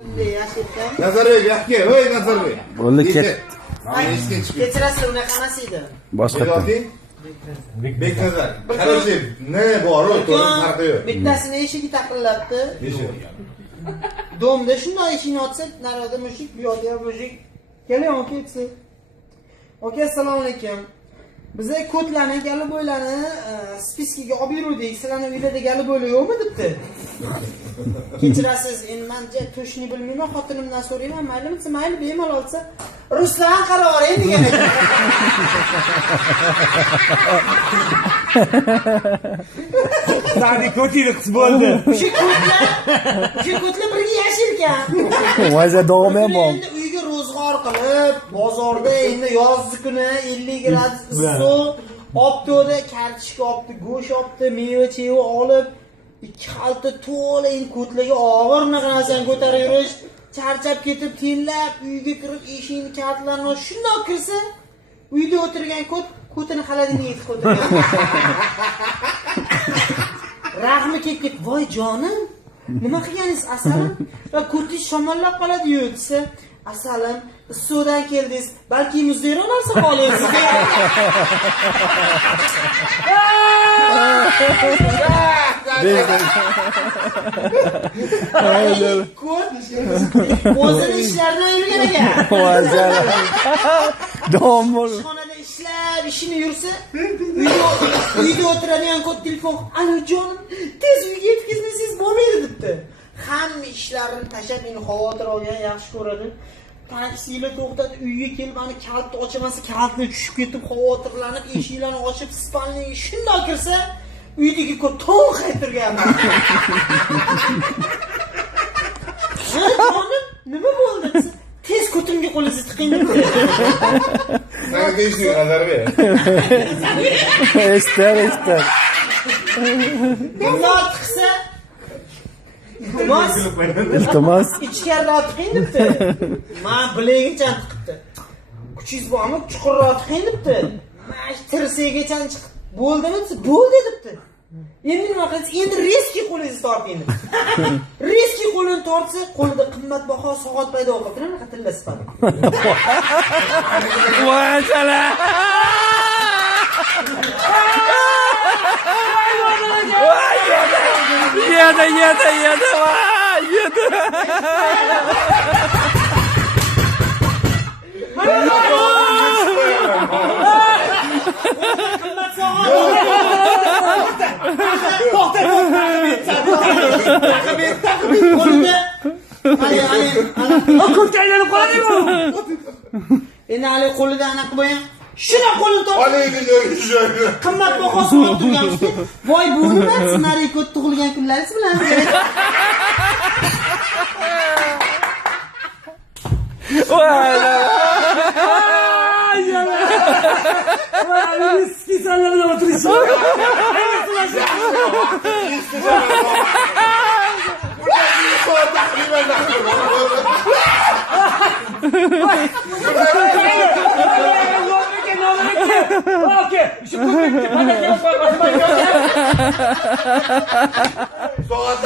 Nazarbek, yo'qki, voy Nazarbek. Bo'ldi, ket. Kechirasiz, unaqa emas edi. Boshqa. Beknazar. Qarashib, ne bor, to'g'ri farqi yo'q. Bittasini eshigi taqillabdi. Domda shunday eshikni ochsa, narada mushuk, bu yoqda mushuk. Keling, aka, ketsin. Aka, assalomu alaykum. Bize kodlarni gali bo'ylani spiskaga olib yurdik. Sizlarni uylarda gali bo'yla yo'qmi debdi. Kechirasiz, endi men to'shni bilmayman, xotinimdan so'rayman, maylimi, mayli, bemalol olsa, Ruslan qaror oling degan ekan. Sani ko'tingni qis bo'ldi. Shu kodlar birga yashirkan. Voyza davom ham bor. Endi uyga ro'zg'or qilib, bozorda endi yozgi kuni 50 gradus issiq, optoda kartoshka olibdi, go'sht olibdi, meva-cheva olib, ikki xalta to'la endi kodlarga og'ir narsani ko'tarib yurish, charchab ketib, tillab, uyga kirib, eshikni kartlarini shundoq kirsa, uyda o'tirgan kotini xaladiga yetib qo'ydi. Rahmi kelib, "Voy jonim, nima qilganingiz asalim? Va ko'tingiz shamollab qoladi-yu" desa, "Asalim, issiqdan keldingiz, balki muzdayroq narsa qolyapsiz." O'zini ishlarini yurgan ekan. Voyza. Davom bor. Xonada ishlab, ishini yursa, uyda o'tiradigan kod telefon, "Alo jonim, tez uyga yetkazmasangiz bo'lmaydi" debdi. Hamma ishlarini tashlab, meni xavotir olgan, yaxshi ko'radi. Taksilar to'xtatib, uyga kelib, meni kaltni ochamasa, kaltni tushib ketib, xavotirlanib, eshiklarni ochib, spalniga shundoq kirsa, uydagi kod to'q qaytirgan. Jonim, nima bo'ldi desa, tez ko'timga qo'lingizni tiqing debdi. Sana deyishing Nazarbek. Estar. Nima tiqsa, Iltimos. ichkariroq tiqing debdi. Men bilegicha tiqibdi. Kuchingiz bormi? Chuqurroq tiqing debdi. Men tirsagicha chiqib bo'ldimi desa, bo'ldi debdi. Endi nima qilasiz? Endi reski qo'lingizni torting debdi. Reski qo'lini tortsa, qo'lida qimmatbaho soat paydo bo'lib qoladi, nima tillasib qoladi. Voyzalar. Yedi. Qimmat soat. Qo'lida Ko'kka aylanib qoladi-ku. endi hali qo'lida anaqa bo'lgan. Shuna qo'lini tortib, Olaydi joyga. qimmatbaho soat turganmiz. Voy bu nima? Ssenariy kod tug'ilgan kunlaringiz bilan. Voy, skisanlar bilan o'tirishib. Okey, shu ko'kka. Soat